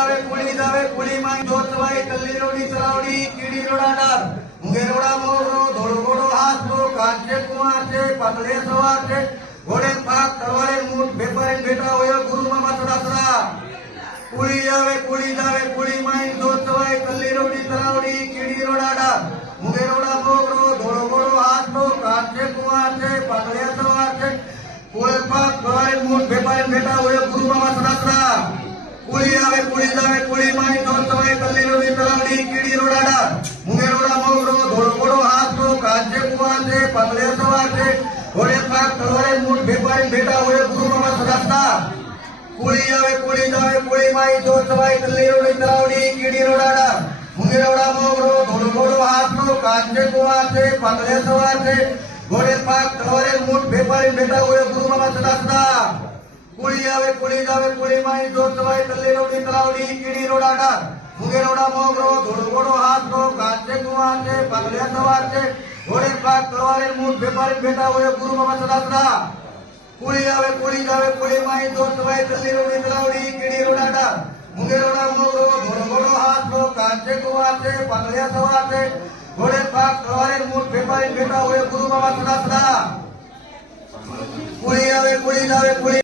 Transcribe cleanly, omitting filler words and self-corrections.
આવે કુળી જાવે કુળી માં જોતવાય કલ્લી રોડી સરાવડી કીડી રોડાડાર મુંગેરોડા મોગરો ધોળો ઘોડો હાથો કાંચે કુમાર છે પાતળે સવાર છે ઘોડે પાક તરવારે મૂઠ વેપારે બેટા હોય ગુરુ મામા સડાસડા કુળી આવે કુળી જાવે કુળી માં જોતવાય કલ્લી રોડી સરાવડી કીડી રોડાડાર મુંગેરોડા મોગરો ધોળો ઘોડો હાથો કાંચે કુમાર છે પાતળે સવાર છે ઘોડે પાક તરવારે મૂઠ વેપારે બેટા હોય ગુરુ મામા સડાસડા કુળી આવે કુળી જાવે કુળી માં જોતવાય કલ્લી રોડી સરાવડી કીડી રોડાડાર મુંગેરોડા મોગરો ધોળો ઘોડો હાથો કાંચે કુમાર છે પાતળે સવાર છે ઘોડે પાક તરવારે મૂઠ વેપારે બેટા હોય ગુરુ મામા સડાસડા કુળી આવે કુળી જાવે કુળી માં જોતવાય કલ્લી રોડી સરાવડી કીડી રોડાડાર મુંગેરોડા મોગરો ધોળો ઘોડો હાથો કાંચે કુમાર છે પાતળે સવાર છે ઘોડે પાક તરવારે મૂઠ વેપારે બેટા હોય ગુરુ મામા સડાસડા કુળી આવે કુળી જાવે કુળી માં જોતવાય કલ્લી રોડી સરાવડી કીડી રોડાડાર મુંગેરોડા મોગરો ધોળો ઘોડો હાથો કાંચે કુમાર છે પાતળે સવાર છે ઘોડે પાક તરવારે મૂઠ વેપારે બેટા હોય ગુરુ મામા સડાસડા કુળી આવે કુળી જાવે કુળી માં જોતવાય કલ્લી રોડી સરાવડી કીડી રોડાડાર મુંગેરોડા મોગરો ધોળો ઘોડો હાથો કાંચે કુમાર છે પાતળે સવાર છે ઘોડે પાક તરવારે મૂઠ વેપારે બેટા હોય ગુરુ મામા સડાસડા કુળી આવે કુળી જાવે કુળી